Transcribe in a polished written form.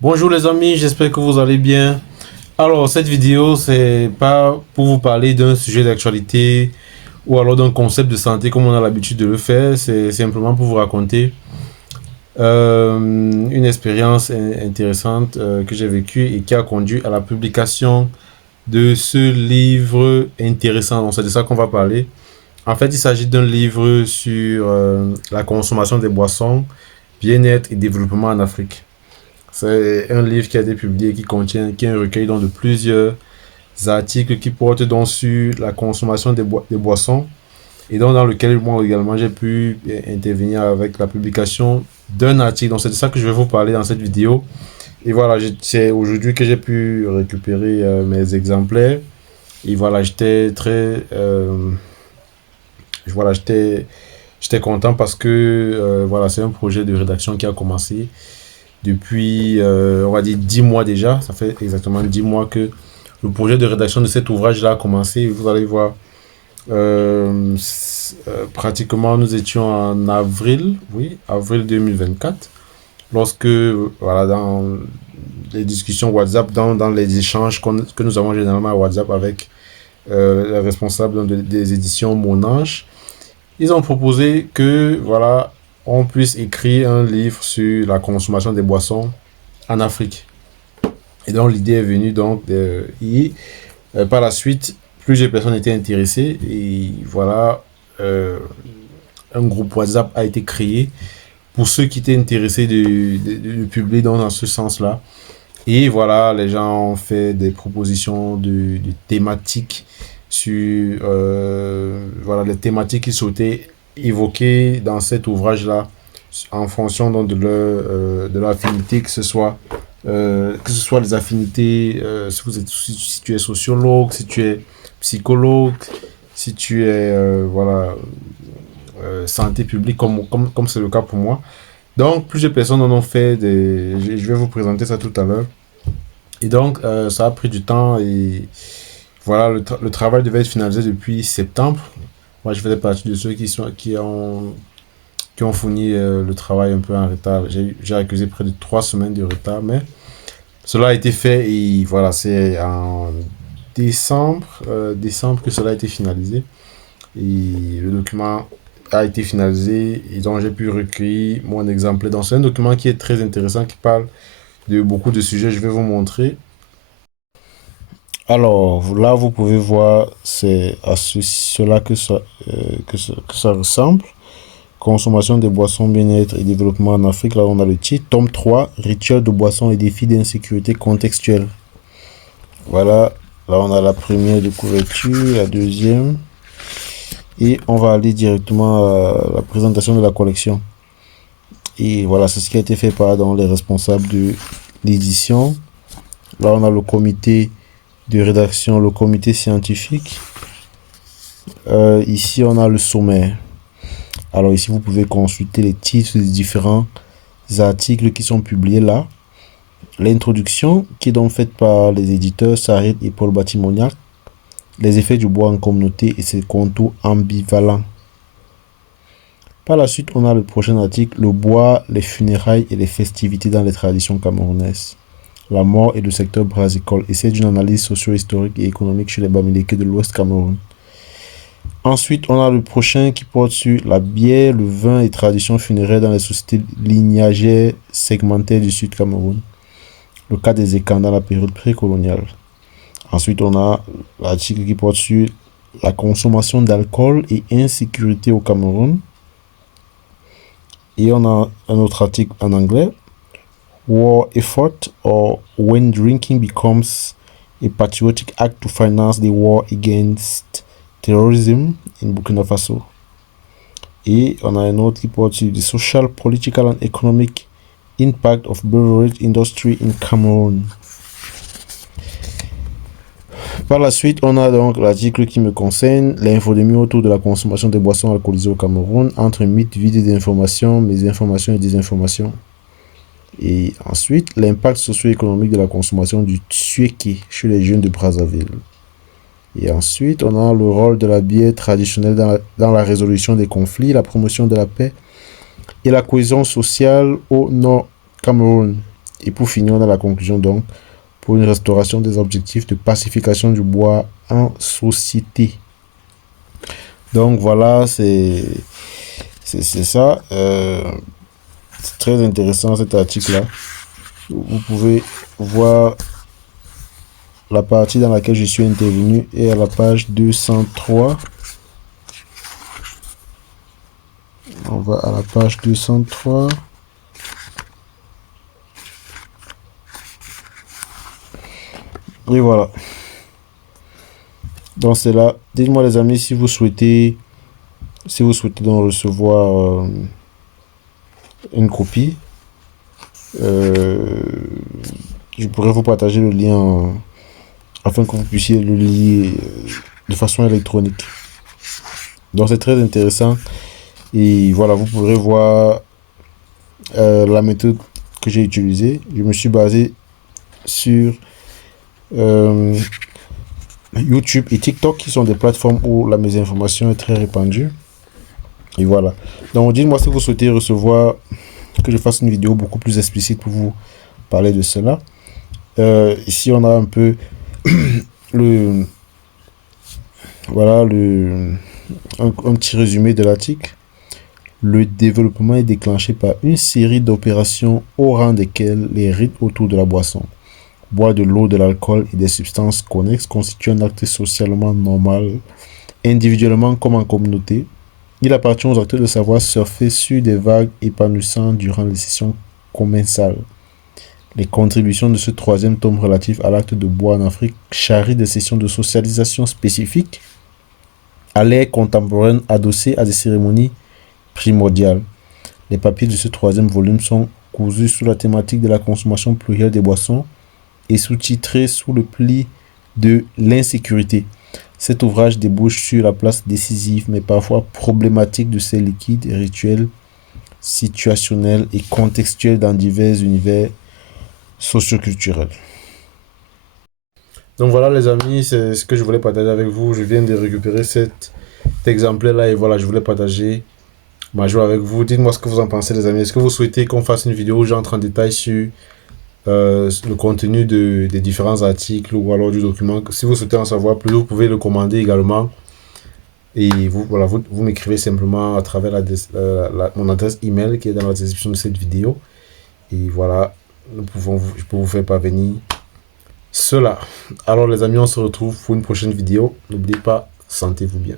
Bonjour les amis, j'espère que vous allez bien. Alors, cette vidéo, c'est pas pour vous parler d'un sujet d'actualité ou alors d'un concept de santé comme on a l'habitude de le faire, c'est simplement pour vous raconter une expérience intéressante que j'ai vécue et qui a conduit à la publication de ce livre intéressant. Donc, c'est de ça qu'on va parler. En fait, il s'agit d'un livre sur la consommation des boissons, bien-être et développement en Afrique. C'est un livre qui a été publié qui est un recueil donc, de plusieurs articles qui portent donc sur la consommation des boissons et donc dans lequel moi également j'ai pu intervenir avec la publication d'un article. Donc c'est de ça que je vais vous parler dans cette vidéo. Et voilà, c'est aujourd'hui que j'ai pu récupérer mes exemplaires. Et voilà, voilà, j'étais content parce que voilà, c'est un projet de rédaction qui a commencé depuis, on va dire, 10 mois déjà. Ça fait exactement 10 mois que le projet de rédaction de cet ouvrage-là a commencé. Vous allez voir, pratiquement, nous étions en avril, oui, avril 2024, lorsque, voilà, dans les discussions WhatsApp, dans les échanges que nous avons généralement à WhatsApp avec les responsables des éditions Monange, ils ont proposé que, voilà, on puisse écrire un livre sur la consommation des boissons en Afrique. Et donc l'idée est venue par la suite, plusieurs personnes étaient intéressées et voilà, euh, un groupe WhatsApp a été créé pour ceux qui étaient intéressés de publier dans ce sens-là. Et voilà, les gens ont fait des propositions de thématiques sur voilà, les thématiques qu'ils souhaitaient évoquer dans cet ouvrage-là en fonction donc, de leur affinité, que ce soit les affinités, si tu es sociologue, si tu es psychologue, si tu es voilà, santé publique, comme c'est le cas pour moi. Donc, plusieurs personnes en ont fait je vais vous présenter ça tout à l'heure. Et donc, ça a pris du temps et voilà, le travail devait être finalisé depuis septembre. Moi, je faisais partie de ceux qui ont fourni le travail un peu en retard. J'ai accusé près de 3 semaines de retard, mais cela a été fait et voilà, c'est en décembre que cela a été finalisé. Et le document a été finalisé et donc j'ai pu recueillir mon exemplaire. Donc c'est un document qui est très intéressant, qui parle de beaucoup de sujets. Je vais vous montrer. Alors là, vous pouvez voir, c'est à cela que ça ressemble. Consommation des boissons, bien-être et développement en Afrique. Là, on a le titre. Tome 3, rituels de boissons et défis d'insécurité contextuelle. Voilà, là, on a la première de couverture, la deuxième. Et on va aller directement à la présentation de la collection. Et voilà, c'est ce qui a été fait par dans les responsables de l'édition. Là, on a le comité de rédaction, le comité scientifique. Ici, on a le sommaire. Alors ici, vous pouvez consulter les titres des différents articles qui sont publiés là. L'introduction, qui est donc faite par les éditeurs Sarit et Paul Batimoniac. Les effets du bois en communauté et ses contours ambivalents. Par la suite, on a le prochain article, le bois, les funérailles et les festivités dans les traditions camerounaises. La mort et le secteur brassicole. Essai d'une analyse socio-historique et économique chez les Bamileke de l'Ouest Cameroun. Ensuite, on a le prochain qui porte sur la bière, le vin et traditions funéraires dans les sociétés lignagères segmentaires du Sud Cameroun. Le cas des Écans dans la période précoloniale. Ensuite, on a l'article qui porte sur la consommation d'alcool et insécurité au Cameroun. Et on a un autre article en anglais. War effort or when drinking becomes a patriotic act to finance the war against terrorism in Burkina Faso. Et on a un autre qui porte sur the social, political and economic impact of beverage industry in Cameroon. Par la suite, on a donc l'article qui me concerne, l'infodémie autour de la consommation des boissons alcoolisées au Cameroun, entre mythes, vides d'informations, mésinformations et désinformations. Et ensuite, l'impact socio-économique de la consommation du tsueke chez les jeunes de Brazzaville. Et ensuite, on a le rôle de la bière traditionnelle dans la résolution des conflits, la promotion de la paix et la cohésion sociale au Nord Cameroun. Et pour finir, on a la conclusion donc pour une restauration des objectifs de pacification du bois en société. Donc voilà, c'est ça. C'est très intéressant cet article-là. Vous pouvez voir la partie dans laquelle je suis intervenu est à la page 203. On va à la page 203. Et voilà. Donc c'est là. Dites-moi les amis si vous souhaitez donc recevoir une copie. Je pourrais vous partager le lien afin que vous puissiez le lire de façon électronique. Donc c'est très intéressant. Et voilà, vous pourrez voir la méthode que j'ai utilisée. Je me suis basé sur YouTube et TikTok, qui sont des plateformes où la mésinformation est très répandue. Et voilà. Donc dites-moi si vous souhaitez recevoir que je fasse une vidéo beaucoup plus explicite pour vous parler de cela. Ici, on a un peu un petit résumé de l'article. Le développement est déclenché par une série d'opérations au rang desquelles les rites autour de la boisson, boire de l'eau, de l'alcool et des substances connexes constituent un acte socialement normal, individuellement comme en communauté. Il appartient aux acteurs de savoir surfer sur des vagues épanouissantes durant les sessions commensales. Les contributions de ce troisième tome relatif à l'acte de boire en Afrique charrient des sessions de socialisation spécifiques à l'ère contemporaine adossées à des cérémonies primordiales. Les papiers de ce troisième volume sont cousus sous la thématique de la consommation plurielle des boissons et sous-titrés sous le pli de l'insécurité. Cet ouvrage débouche sur la place décisive mais parfois problématique de ces liquides rituels, situationnels et contextuels dans divers univers socioculturels. Donc voilà les amis, c'est ce que je voulais partager avec vous. Je viens de récupérer cet exemplaire-là et voilà, je voulais partager ma joie avec vous. Dites-moi ce que vous en pensez les amis. Est-ce que vous souhaitez qu'on fasse une vidéo où j'entre en détail sur le contenu des différents articles ou alors du document? Si vous souhaitez en savoir plus, vous pouvez le commander également. Et voilà, vous m'écrivez simplement à travers mon adresse email qui est dans la description de cette vidéo. Et voilà, je peux vous faire parvenir cela. Alors les amis, on se retrouve pour une prochaine vidéo. N'oubliez pas, sentez-vous bien.